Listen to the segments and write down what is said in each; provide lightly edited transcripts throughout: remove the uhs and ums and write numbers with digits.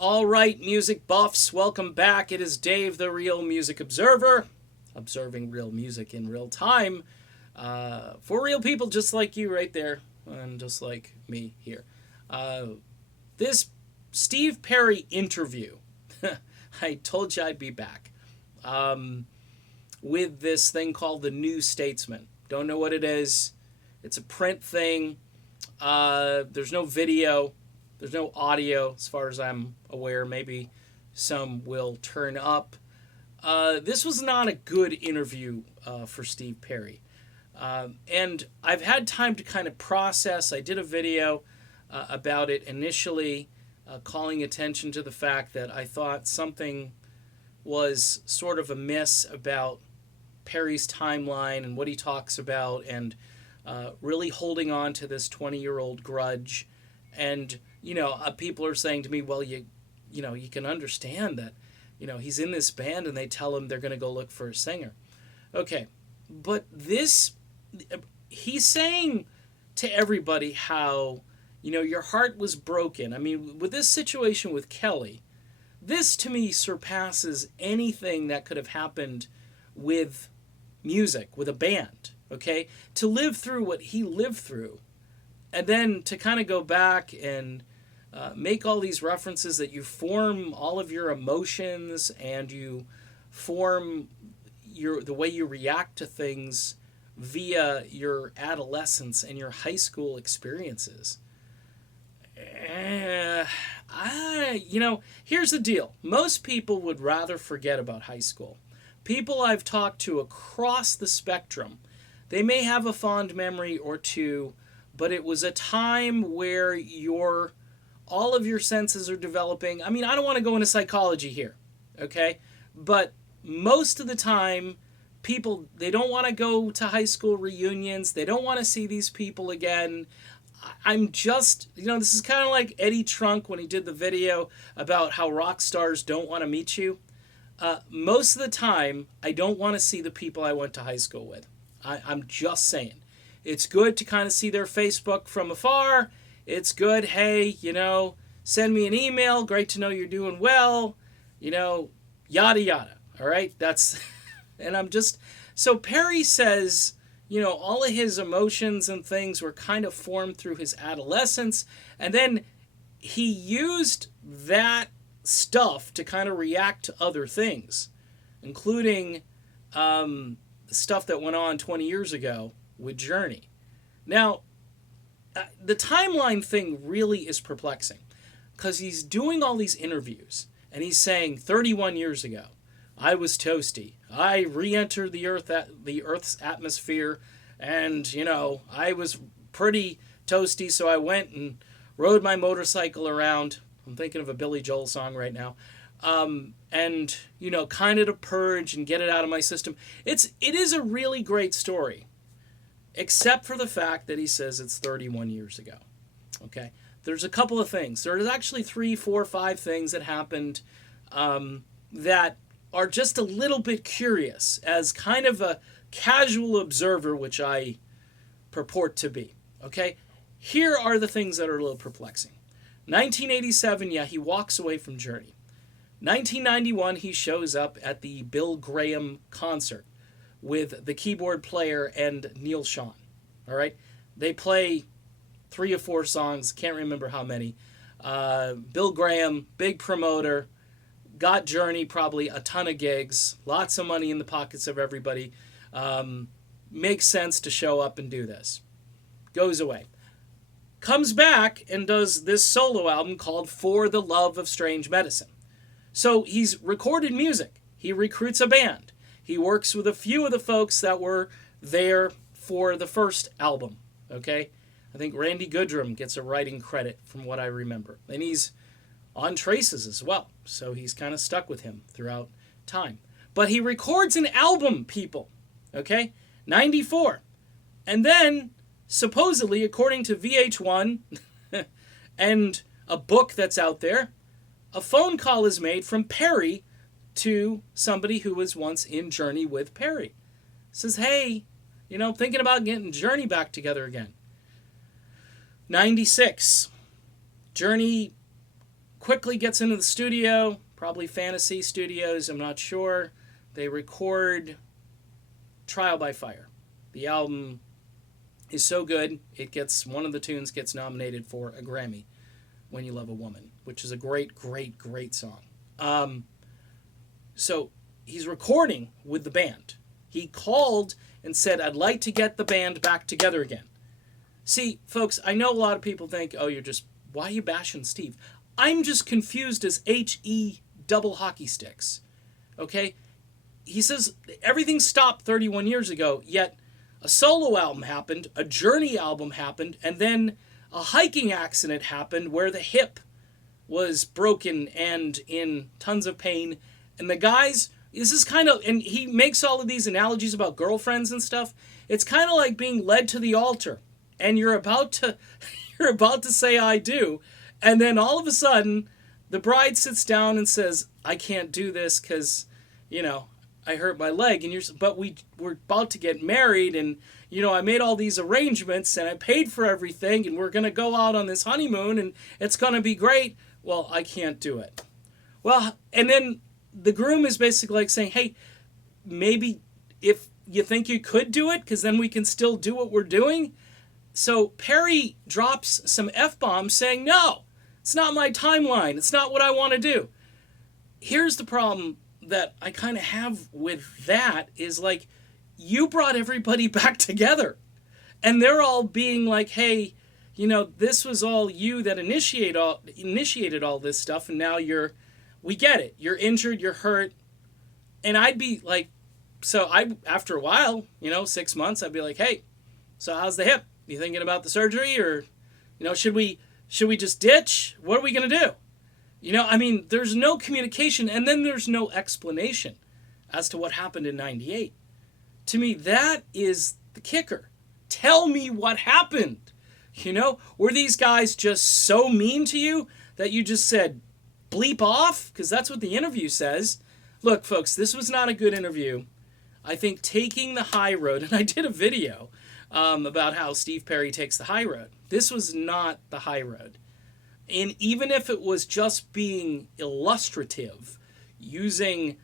All right, music buffs, welcome back. It is Dave, the Real Music Observer, observing real music in real time for real people just like you right there and just like me here. This Steve Perry interview, I told you I'd be back with this thing called the New Statesman. Don't know what it is. It's a print thing. There's no video. There's no audio, as far as I'm aware. Maybe some will turn up. This was not a good interview for Steve Perry. And I've had time to kind of process. I did a video about it initially, calling attention to the fact that I thought something was sort of amiss about Perry's timeline and what he talks about, and really holding on to this 20-year-old grudge. And people are saying to me, well, you can understand that, he's in this band and they tell him they're going to go look for a singer. Okay, but he's saying to everybody how, your heart was broken. I mean, with this situation with Kelly, this to me surpasses anything that could have happened with music, with a band, okay? To live through what he lived through, and then to kind of go back and make all these references that you form all of your emotions and you form the way you react to things via your adolescence and your high school experiences. Here's the deal. Most people would rather forget about high school. People I've talked to across the spectrum, they may have a fond memory or two, but it was a time where all of your senses are developing. I mean, I don't want to go into psychology here, okay? But most of the time, people, they don't want to go to high school reunions. They don't want to see these people again. I'm just, this is kind of like Eddie Trunk when he did the video about how rock stars don't want to meet you. Most of the time, I don't want to see the people I went to high school with. I'm just saying. It's good to kind of see their Facebook from afar. It's good, hey, send me an email. Great to know you're doing well. Yada, yada. All right? So Perry says, all of his emotions and things were kind of formed through his adolescence. And then he used that stuff to kind of react to other things, including stuff that went on 20 years ago with Journey. Now, the timeline thing really is perplexing because he's doing all these interviews and he's saying 31 years ago, I was toasty. I re-entered the Earth's atmosphere, and I was pretty toasty, so I went and rode my motorcycle around. I'm thinking of a Billy Joel song right now. And kind of to purge and get it out of my system. It is a really great story, except for the fact that he says it's 31 years ago. Okay, there's a couple of things. There's actually 3, 4, 5 things that happened that are just a little bit curious as kind of a casual observer, which I purport to be. Okay, here are the things that are a little perplexing. 1987, he walks away from Journey. 1991, he shows up at the Bill Graham concert with the keyboard player and Neil Schon. All right? They play 3 or 4 songs, can't remember how many. Bill Graham, big promoter, got Journey probably a ton of gigs, lots of money in the pockets of everybody. Makes sense to show up and do this. Goes away. Comes back and does this solo album called For the Love of Strange Medicine. So he's recorded music. He recruits a band. He works with a few of the folks that were there for the first album. Okay? I think Randy Goodrum gets a writing credit from what I remember. And he's on Traces as well. So he's kind of stuck with him throughout time. But he records an album, people. Okay? 94. And then, supposedly, according to VH1 and a book that's out there, a phone call is made from Perry to somebody who was once in Journey with Perry. Says, hey, thinking about getting Journey back together again. 96. Journey quickly gets into the studio, probably Fantasy Studios, I'm not sure. They record Trial by Fire. The album is so good, one of the tunes gets nominated for a Grammy, When You Love a Woman, which is a great, great, great song. So he's recording with the band. He called and said, I'd like to get the band back together again. See, folks, I know a lot of people think, oh, why are you bashing Steve? I'm just confused as H-E double hockey sticks. Okay? He says everything stopped 31 years ago, yet a solo album happened, a Journey album happened, and then a hiking accident happened where the hip was broken and in tons of pain. And the guys, this is kind of, and he makes all of these analogies about girlfriends and stuff. It's kind of like being led to the altar, and you're about to say I do, and then all of a sudden the bride sits down and says, I can't do this because, I hurt my leg, but we're about to get married, and I made all these arrangements and I paid for everything, and we're gonna go out on this honeymoon and it's gonna be great. Well, I can't do it. Well, and then the groom is basically like saying, hey, maybe if you think you could do it, because then we can still do what we're doing. So Perry drops some F-bombs saying, no, it's not my timeline. It's not what I want to do. Here's the problem that I kind of have with that is like, you brought everybody back together. And they're all being like, hey, this was all you that initiated all this stuff, and now we get it. You're injured, you're hurt. And I'd be like, after a while, 6 months, I'd be like, hey, so how's the hip? You thinking about the surgery, or, should we just ditch? What are we going to do? There's no communication, and then there's no explanation as to what happened in 98. To me, that is the kicker. Tell me what happened. Were these guys just so mean to you that you just said, bleep off? Because that's what the interview says. Look, folks, this was not a good interview. I think taking the high road, and I did a video about how Steve Perry takes the high road. This was not the high road. And even if it was just being illustrative, using,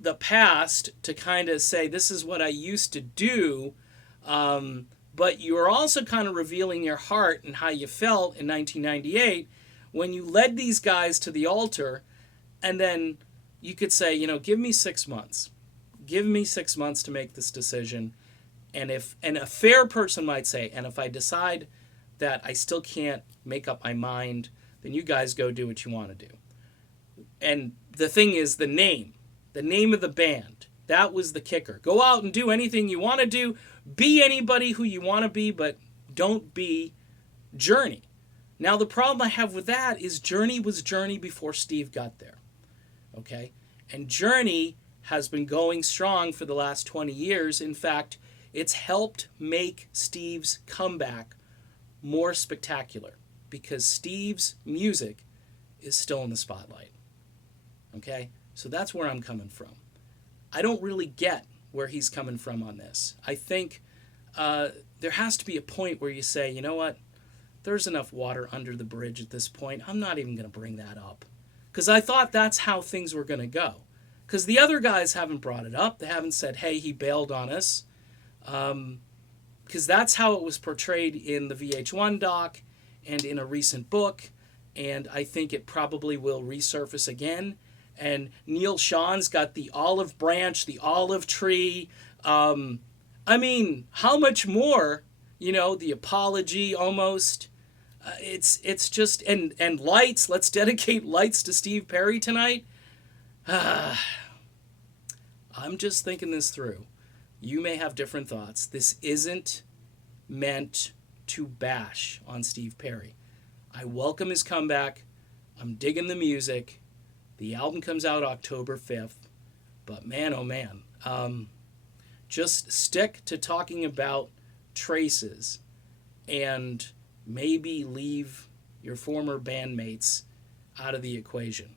the past to kind of say, this is what I used to do, but you're also kind of revealing your heart and how you felt in 1998 when you led these guys to the altar, and then you could say, give me 6 months. Give me 6 months to make this decision. And a fair person might say, and if I decide that I still can't make up my mind, then you guys go do what you want to do. And the thing is, the name of the band, that was the kicker. Go out and do anything you want to do. Be anybody who you want to be, but don't be Journey. Now, the problem I have with that is Journey was Journey before Steve got there. Okay? And Journey has been going strong for the last 20 years. In fact, it's helped make Steve's comeback more spectacular because Steve's music is still in the spotlight. Okay? So that's where I'm coming from. I don't really get where he's coming from on this. I think there has to be a point where you say, you know what? There's enough water under the bridge at this point. I'm not even going to bring that up. Because I thought that's how things were going to go. Because the other guys haven't brought it up. They haven't said, hey, he bailed on us. Because that's how it was portrayed in the VH1 doc and in a recent book. And I think it probably will resurface again. And Neil Sean's got the olive branch, the olive tree. How much more, the apology almost. It's just, and lights, let's dedicate lights to Steve Perry tonight. I'm just thinking this through. You may have different thoughts. This isn't meant to bash on Steve Perry. I welcome his comeback. I'm digging the music. The album comes out October 5th. But man, oh man. Just stick to talking about traces and maybe leave your former bandmates out of the equation.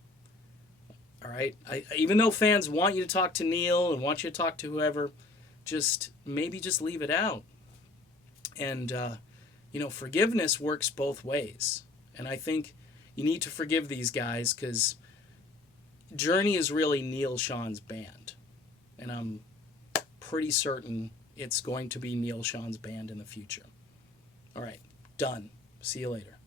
All right? Even though fans want you to talk to Neil and want you to talk to whoever, just leave it out. And, forgiveness works both ways. And I think you need to forgive these guys because Journey is really Neal Schon's band. And I'm pretty certain it's going to be Neal Schon's band in the future. All right, done. See you later.